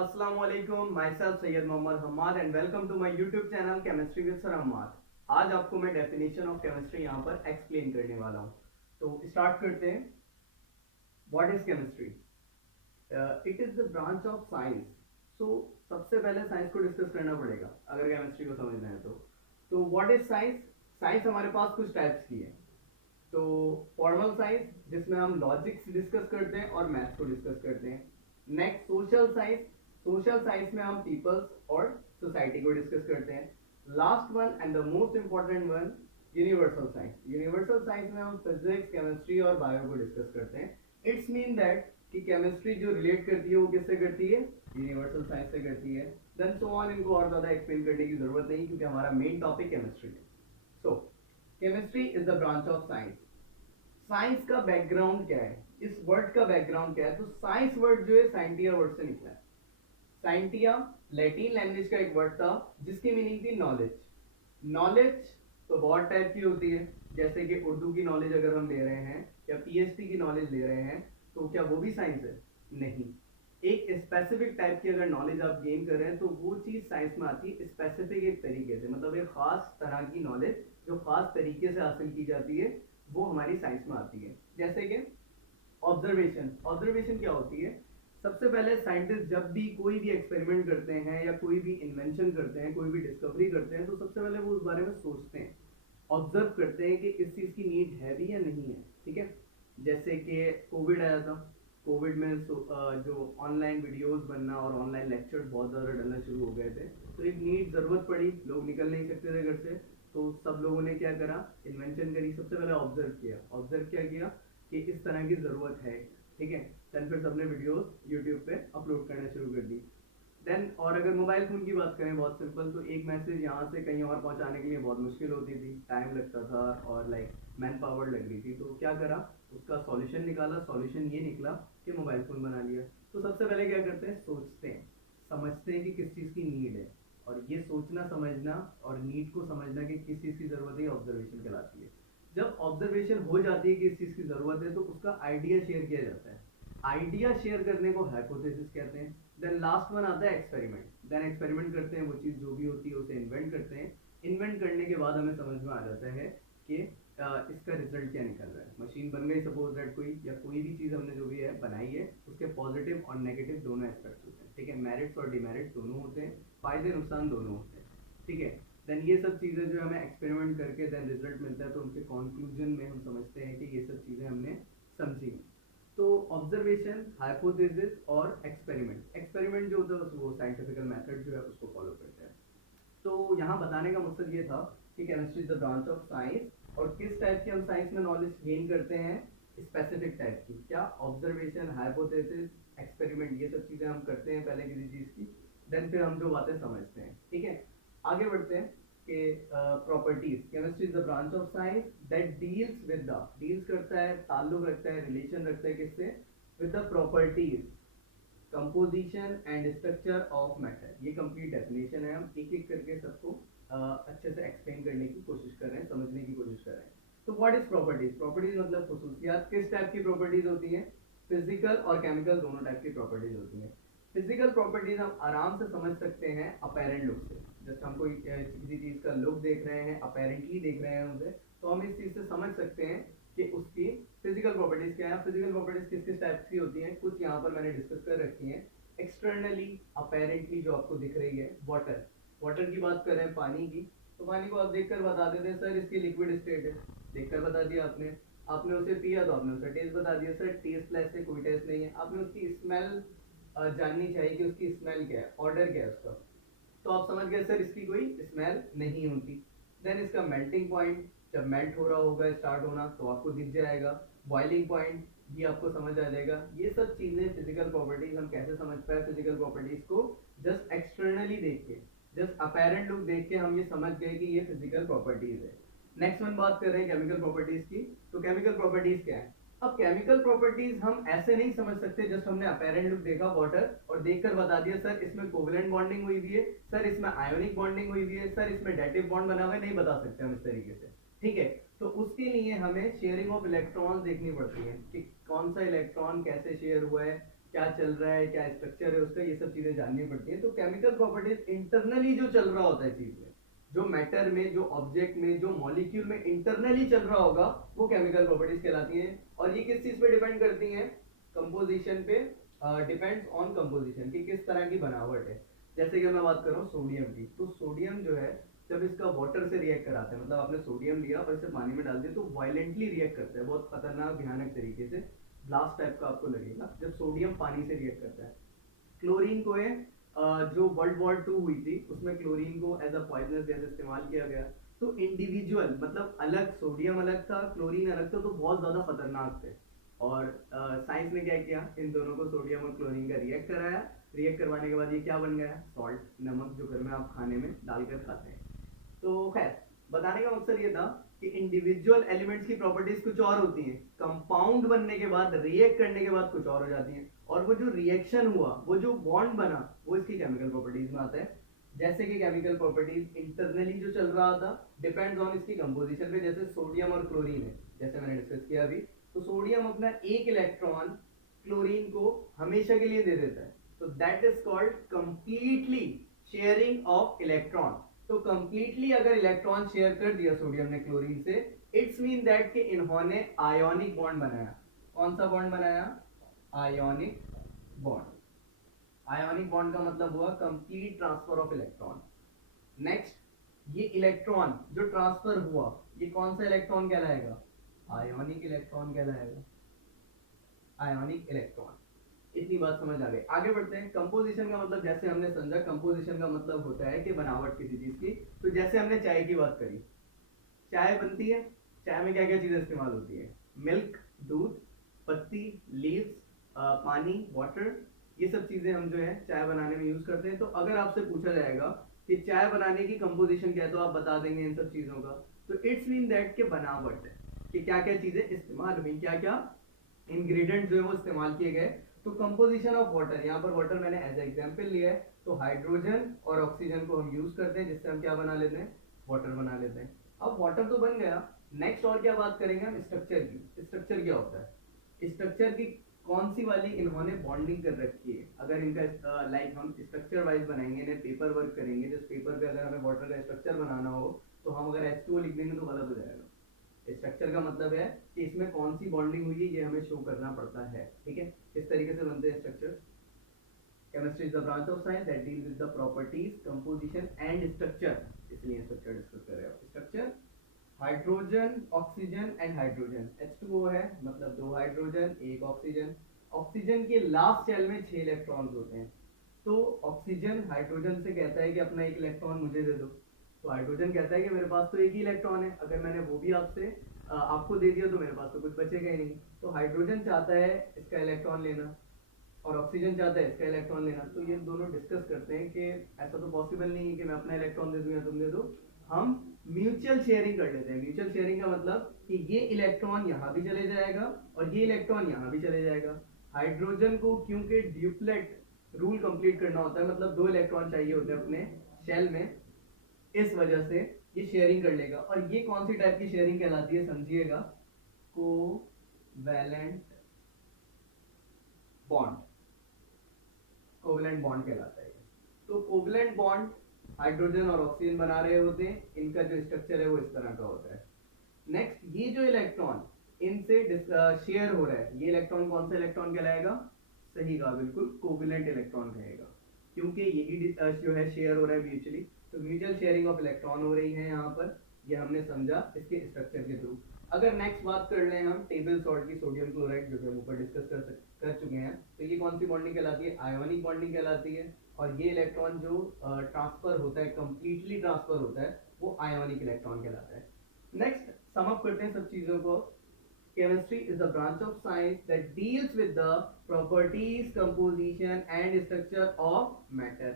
Assalamualaikum, myself Sayyid Mohammad Hamad and welcome to my YouTube channel Chemistry with Sir Hamad। आज आपको मैं definition of chemistry यहाँ पर explain करने वाला हूँ। तो स्टार्ट करते हैं। What is chemistry? It is the branch of science. So सबसे पहले साइंस को डिस्कस करना पड़ेगा अगर केमिस्ट्री को समझना है तो व्हाट इज साइंस? साइंस हमारे पास कुछ टाइप्स की है। तो फॉर्मल साइंस जिसमें हम लॉजिक्स डिस्कस करते हैं और मैथ्स को डिस्कस करते हैं। Next social science. Social science में हम पीपल्स और सोसाइटी को डिस्कस करते हैं। Last one and the most important one universal science. Universal science में हम फिजिक्स, केमिस्ट्री और बायो को डिस्कस करते हैं। इट्स मीन दैट कि केमिस्ट्री जो रिलेट करती है वो किससे करती है? यूनिवर्सल साइंस से करती है। देन सो ऑन, इनको और ज्यादा एक्सप्लेन करने की जरूरत नहीं क्योंकि हमारा मेन टॉपिक केमिस्ट्री है। So chemistry is the branch of science. Science का बैकग्राउंड क्या है, इस वर्ड का बैकग्राउंड क्या है? तो साइंस वर्ड जो है साइंटिया वर्ड से निकला है। साइंटिया लैटिन लैंग्वेज का एक वर्ड था जिसकी मीनिंग थी नॉलेज। नॉलेज तो बहुत टाइप की होती है, जैसे कि उर्दू की नॉलेज अगर हम ले रहे हैं या पीएचडी की नॉलेज ले रहे हैं तो क्या वो भी साइंस है? नहीं। एक स्पेसिफिक टाइप की अगर नॉलेज आप गेन कर रहे हैं तो वो चीज साइंस में आती है स्पेसिफिक एक तरीके से, मतलब एक खास तरह की नॉलेज जो खास तरीके से हासिल की जाती है वो हमारी साइंस में आती है। जैसे कि ऑब्जर्वेशन। ऑब्जर्वेशन क्या होती है? सबसे पहले साइंटिस्ट जब भी कोई भी एक्सपेरिमेंट करते हैं या कोई भी इन्वेंशन करते हैं, कोई भी डिस्कवरी करते हैं तो सबसे पहले वो उस बारे में सोचते हैं, ऑब्जर्व करते हैं कि इस चीज की नीड है भी या नहीं है। ठीक है। जैसे कि कोविड आया था। कोविड में जो ऑनलाइन वीडियोस बनना और ऑनलाइन लेक्चर्स बहुत ज़्यादा डलना शुरू हो गए थे, तो एक नीड ज़रूरत पड़ी, लोग निकल नहीं सकते थे घर से। तो सब लोगों ने क्या करा? इन्वेंशन करी। सबसे पहले ऑब्जर्व किया। ऑब्जर्व क्या किया कि इस तरह की ज़रूरत है। ठीक है। देन फिर सबने वीडियोस यूट्यूब पे अपलोड करना शुरू कर दी। देन और अगर मोबाइल फ़ोन की बात करें, बहुत सिंपल, तो एक मैसेज यहाँ से कहीं और पहुँचाने के लिए बहुत मुश्किल होती थी, टाइम लगता था और लाइक मैन पावर लग रही थी। तो क्या करा? उसका सॉल्यूशन निकाला। सॉल्यूशन ये निकला कि मोबाइल फ़ोन बना लिया। तो सबसे पहले क्या करते हैं? सोचते हैं, समझते हैं कि किस चीज़ की नीड है। और ये सोचना समझना और नीड को समझना कि किस चीज़ की ज़रूरत है, ऑब्जर्वेशन कहलाती है। जब ऑब्जर्वेशन हो जाती है कि इस चीज़ की ज़रूरत है तो उसका आइडिया शेयर किया जाता है। आइडिया शेयर करने को हाइपोथेसिस कहते हैं। देन लास्ट वन आता है एक्सपेरिमेंट। देन एक्सपेरिमेंट करते हैं, वो चीज़ जो भी होती है उसे इन्वेंट करते हैं। इन्वेंट करने के बाद हमें समझ में आ जाता है कि इसका रिजल्ट क्या निकल रहा है। मशीन बन गई सपोज दैट, कोई या कोई भी चीज़ हमने जो भी है बनाई है उसके पॉजिटिव और नेगेटिव दोनों एस्पेक्ट्स होते हैं। ठीक है। मेरिट्स और डिमेरिट्स दोनों होते हैं, फायदे नुकसान दोनों होते हैं। ठीक है। देन ये सब चीज़ें जो हमें एक्सपेरिमेंट करके देन रिजल्ट मिलता है तो उनके कंक्लूजन में हम समझते हैं कि ये सब चीज़ें हमने समझी। तो ऑब्जर्वेशन, हाइपोथेसिस और एक्सपेरिमेंट। एक्सपेरिमेंट जो होता है वो साइंटिफिकल मेथड जो है उसको फॉलो करते हैं। तो यहाँ बताने का मकसद ये था कि chemistry is the branch of science. और किस टाइप की हम साइंस में नॉलेज गेन करते हैं? स्पेसिफिक टाइप की। क्या? ऑब्जर्वेशन, हाइपोथेसिस, एक्सपेरिमेंट, ये सब चीज़ें हम करते हैं पहले किसी चीज़ की। देन फिर हम जो बातें समझते हैं। ठीक है। आगे बढ़ते हैं कि properties. Chemistry is the branch of science that deals with the, deals करता है, ताल्लुक रखता है, रिलेशन रखता है किससे? With the properties, composition and structure of matter. ये कंप्लीट डेफिनेशन है। हम एक एक करके सबको अच्छे से एक्सप्लेन करने की कोशिश कर रहे हैं, समझने की कोशिश कर रहे हैं। तो व्हाट इज प्रॉपर्टीज? प्रॉपर्टीज मतलब खुसूसियात। किस टाइप की प्रॉपर्टीज होती हैं? फिजिकल और केमिकल दोनों टाइप की प्रॉपर्टीज होती हैं। फिजिकल प्रॉपर्टीज हम आराम से समझ सकते हैं अपेरेंट लुक से। जस्ट हम कोई किसी चीज का लुक देख रहे हैं, अपेरेंटली देख रहे हैं उसे, तो हम इस चीज से समझ सकते हैं कि उसकी फिजिकल प्रॉपर्टीज क्या है। फिजिकल प्रॉपर्टीज किस किस टाइप की होती हैं कुछ यहाँ पर मैंने डिस्कस कर रखी हैं। एक्सटर्नली, अपेरेंटली जो आपको दिख रही है, वाटर। वाटर की बात कर रहे हैं, पानी की। तो पानी को आप देखकर बता देते हैं सर इसकी लिक्विड स्टेट है, देखकर बता दिया आपने। आपने उसे पिया तो आपने उसे टेस्ट बता दिया, सर टेस्टलेस है, कोई टेस्ट नहीं है। आपने उसकी स्मेल जाननी चाहिए कि उसकी स्मेल क्या है, ऑर्डर क्या है उसका, तो आप समझ गए सर इसकी कोई स्मेल नहीं होती। देन इसका मेल्टिंग पॉइंट, जब मेल्ट हो रहा होगा, स्टार्ट होना, तो आपको दिख जाएगा। बॉइलिंग पॉइंट भी आपको समझ आ जाएगा। ये सब चीजें फिजिकल प्रॉपर्टीज। हम कैसे समझ पाए फिजिकल प्रॉपर्टीज को? जस्ट एक्सटर्नली देख के, जस्ट अपेरेंट लुक देख के हम ये समझ गए कि ये फिजिकल प्रॉपर्टीज है। नेक्स्ट वन बात कर रहे हैं केमिकल प्रॉपर्टीज की। तो केमिकल प्रॉपर्टीज क्या है? अब केमिकल प्रॉपर्टीज हम ऐसे नहीं समझ सकते जस्ट हमने अपेरेंट लुक देखा वाटर और देखकर बता दिया सर इसमें कोवलेंट बॉन्डिंग हुई हुई है, सर इसमें आयोनिक बॉन्डिंग हुई हुई है, सर इसमें डेटिव बॉन्ड बना हुआ है। नहीं बता सकते हम इस तरीके से। ठीक है। तो उसके लिए हमें शेयरिंग ऑफ इलेक्ट्रॉन्स देखनी पड़ती है कि कौन सा इलेक्ट्रॉन कैसे शेयर हुआ है, क्या चल रहा है, क्या स्ट्रक्चर है उसका, ये सब चीजें जाननी पड़ती है। तो केमिकल प्रॉपर्टीज इंटरनली जो चल रहा होता है चीज में, जो मैटर में, जो ऑब्जेक्ट में, जो मॉलिक्यूल में इंटरनली चल रहा होगा, वो केमिकल प्रॉपर्टीज कहलाती हैं। और ये किस चीज पे डिपेंड करती हैं? कंपोजिशन पे। डिपेंड्स ऑन कंपोजिशन कि किस तरह की बनावट है। जैसे कि मैं बात कर रहा हूँ सोडियम की, तो सोडियम जो है जब इसका वाटर से रिएक्ट कराते हैं, मतलब आपने सोडियम लिया और इसे पानी में डाल दिया, तो वायलेंटली रिएक्ट करता है बहुत खतरनाक भयानक तरीके से, ब्लास्ट टाइप का आपको लगेगा जब सोडियम पानी से रिएक्ट करता है। क्लोरीन को है जो वर्ल्ड वॉर 2 हुई थी उसमें क्लोरीन को एज अ पॉइजनस गैस इस्तेमाल किया गया। तो इंडिविजुअल मतलब अलग, सोडियम अलग था, क्लोरीन अलग था, तो बहुत ज्यादा खतरनाक थे। और साइंस ने क्या किया, इन दोनों को सोडियम और क्लोरीन का रिएक्ट कराया। रिएक्ट करवाने के बाद ये क्या बन गया? सॉल्ट, नमक, जो घर में आप खाने में डालकर खाते हैं। तो खैर, बताने का मकसद ये था कि इंडिविजुअल एलिमेंट्स की प्रॉपर्टीज कुछ और होती हैं, कंपाउंड बनने के बाद, रिएक्ट करने के बाद कुछ और हो जाती हैं, और वो जो रिएक्शन हुआ, वो जो बॉन्ड बना, वो इसकी केमिकल प्रॉपर्टीज में आता है। जैसे कि केमिकल प्रॉपर्टीज इंटरनली जो चल रहा था डिपेंड्स ऑन इसकी कंपोजिशन पे, जैसे सोडियम और क्लोरीन है, जैसे मैंने डिस्कस किया अभी। तो सोडियम अपना एक इलेक्ट्रॉन क्लोरीन को हमेशा के लिए दे देता है, तो that is called completely sharing of electron. तो कंप्लीटली अगर इलेक्ट्रॉन शेयर कर दिया सोडियम ने क्लोरीन से, इट्स मीन दैट कि इन्होंने आयोनिक बॉन्ड बनाया। कौन सा बॉन्ड बनाया? Ionic bond. आयोनिक बॉन्ड का मतलब हुआ complete transfer of electron. Next, ये इलेक्ट्रॉन जो ट्रांसफर हुआ, ये कौन सा इलेक्ट्रॉन कहलाएगा? आयोनिक इलेक्ट्रॉन कहलाएगा। Ionic electron. इतनी बात समझ आ गई। आगे बढ़ते हैं। कंपोजिशन का मतलब जैसे हमने समझा, कंपोजिशन का मतलब होता है कि बनावट किसी चीज की। तो जैसे हमने चाय की बात करी, चाय बनती है, चाय में क्या क्या चीजें इस्तेमाल होती है? मिल्क, दूध, पत्ती, लीव्स, पानी, वाटर, ये सब चीजें हम जो है चाय बनाने में यूज करते हैं। तो अगर आपसे पूछा जाएगा कि चाय बनाने की कंपोजिशन क्या है, तो आप बता देंगे इन सब चीजों का। तो इट्स मीन दैट के बनावट है कि क्या क्या चीजें इस्तेमाल हुई, क्या क्या इंग्रेडिएंट जो है वो इस्तेमाल किए गए। तो कंपोजिशन ऑफ वाटर, यहाँ पर वाटर मैंने एज एग्जांपल लिया है, तो हाइड्रोजन और ऑक्सीजन को हम यूज करते हैं, जिससे हम क्या बना लेते हैं? वाटर बना लेते हैं। अब वाटर तो बन गया, नेक्स्ट और क्या बात करेंगे हम? स्ट्रक्चर की। स्ट्रक्चर क्या होता है? स्ट्रक्चर की कौन सी वाली इन्होंने बॉन्डिंग कर रखी है? अगर इनका लाइक हम स्ट्रक्चर वाइज बनाएंगे, इन्हें पेपर वर्क करेंगे, जिस पेपर पे अगर हमें वाटर का स्ट्रक्चर बनाना हो, तो हम अगर H2O लिख देंगे तो गलत हो जाएगा। स्ट्रक्चर का मतलब है कि इसमें कौन सी बॉन्डिंग हुई है, ये हमें शो करना पड़ता है। ठीक है, इस तरीके से बनते हैं structure. Chemistry is the branch of science that deals with the properties, composition and structure. इसलिए स्ट्रक्चर डिस्कस कर रहे हो। Structure, hydrogen, oxygen and hydrogen. H2O है, मतलब 2 हाइड्रोजन 1 ऑक्सीजन। ऑक्सीजन के लास्ट शेल में 6 इलेक्ट्रॉन्स होते हैं। तो ऑक्सीजन हाइड्रोजन से कहता है कि अपना एक इलेक्ट्रॉन मुझे दे दो। तो हाइड्रोजन कहता है कि मेरे पास तो एक ही इलेक्ट्रॉन है, अगर मैंने वो भी आपको दे दिया तो मेरे पास तो कुछ बचेगा ही नहीं। तो हाइड्रोजन चाहता है इसका इलेक्ट्रॉन लेना, और ऑक्सीजन चाहता है इसका इलेक्ट्रॉन लेना। तो ये दोनों डिस्कस करते हैं कि ऐसा तो पॉसिबल नहीं है कि मैं अपना इलेक्ट्रॉन दे दूं या तुम दे दो, हम म्यूचुअल शेयरिंग कर लेते हैं। म्यूचुअल शेयरिंग का मतलब कि ये इलेक्ट्रॉन यहाँ भी चले जाएगा और ये इलेक्ट्रॉन यहाँ भी चले जाएगा। हाइड्रोजन को क्योंकि ड्यूप्लेट रूल कंप्लीट करना होता है, मतलब 2 इलेक्ट्रॉन चाहिए होते हैं अपने शेल में, इस वजह से ये शेयरिंग कर लेगा। और ये कौन सी टाइप की शेयरिंग कहलाती है? समझिएगा, कोवैलेंट बॉन्ड। कोवैलेंट बॉन्ड कहलाता है। तो कोवैलेंट बॉन्ड हाइड्रोजन और ऑक्सीजन बना रहे होते हैं, इनका जो स्ट्रक्चर है वो इस तरह का होता है। नेक्स्ट, ये जो इलेक्ट्रॉन इनसे शेयर हो रहा है, ये इलेक्ट्रॉन कौन सा इलेक्ट्रॉन कहलाएगा? सही कहा, बिल्कुल कोवैलेंट इलेक्ट्रॉन कहेगा, क्योंकि यही जो है शेयर हो रहा है म्यूचुअली। तो म्यूचुअल शेयरिंग ऑफ इलेक्ट्रॉन हो रही है यहाँ पर, ये हमने समझा इसके स्ट्रक्चर के थ्रू। अगर नेक्स्ट बात कर लें हम टेबल सॉल्ट की, सोडियम क्लोराइड, जो कि हम ऊपर डिस्कस कर चुके हैं, तो ये कौन सी बॉन्डिंग कहलाती है? आयोनिक बॉन्डिंग कहलाती है। और ये इलेक्ट्रॉन जो ट्रांसफर होता है, कंप्लीटली ट्रांसफर होता है, वो आयोनिक इलेक्ट्रॉन कहलाता है। नेक्स्ट सम अप करते हैं सब चीजों को। Chemistry is the branch of science that deals with the properties, composition and structure of matter.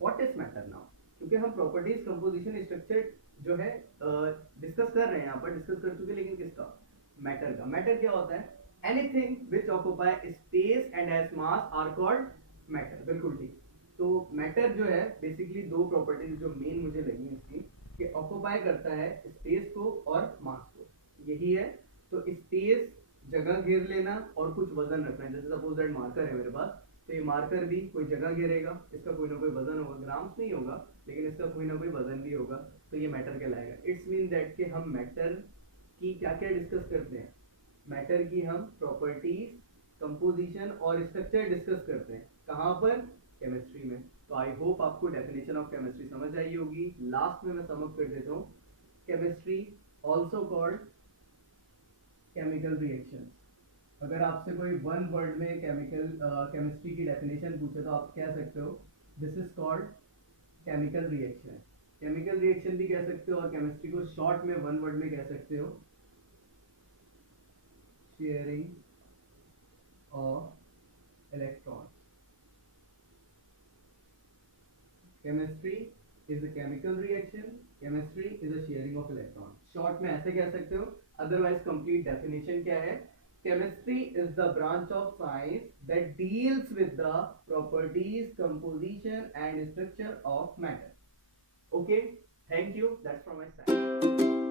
What is matter now? क्योंकि हम properties, composition, structure जो है डिस्कस कर रहे हैं, यहाँ पर डिस्कस कर चुके, लेकिन किसका? मैटर का। मैटर क्या होता है? Anything which occupy space and has mass are called matter. बिल्कुल ठीक। तो मैटर जो है बेसिकली 2 प्रॉपर्टीज जो मेन मुझे लगी इसकी, कि ऑक्यूपाई करता है स्पेस को और मास को, यही है। तो स्पेस जगह घेर लेना और कुछ वजन रखना है। जैसे सपोज दैट मार्कर है मेरे पास, तो ये मार्कर भी कोई जगह घेरेगा, इसका कोई ना कोई वजन होगा, ग्राम्स नहीं होगा लेकिन इसका कोई ना कोई वजन भी होगा, तो ये मैटर कहलाएगा। इट्स मीन दैट कि हम मैटर की क्या क्या डिस्कस करते हैं, मैटर की हम प्रॉपर्टीज, कंपोजिशन और स्ट्रक्चर डिस्कस करते हैं। कहाँ पर? केमिस्ट्री में। तो आई होप आपको डेफिनेशन ऑफ केमिस्ट्री समझ आई होगी। लास्ट में मैं समअप कर देता हूँ। Chemistry also called chemical reaction. अगर आपसे कोई वन वर्ड में केमिस्ट्री की डेफिनेशन पूछे तो आप कह सकते हो this is called chemical reaction. Chemical reaction भी कह सकते हो और केमिस्ट्री को शॉर्ट में वन वर्ड में कह सकते हो sharing of electrons. Chemistry is a chemical reaction, chemistry is a sharing of electron. Short में ऐसे कह सकते हो, अदरवाइज कंप्लीट डेफिनेशन क्या है? Chemistry is the branch of science that deals with the properties, composition and structure of matter. Okay, thank you. That's from my side.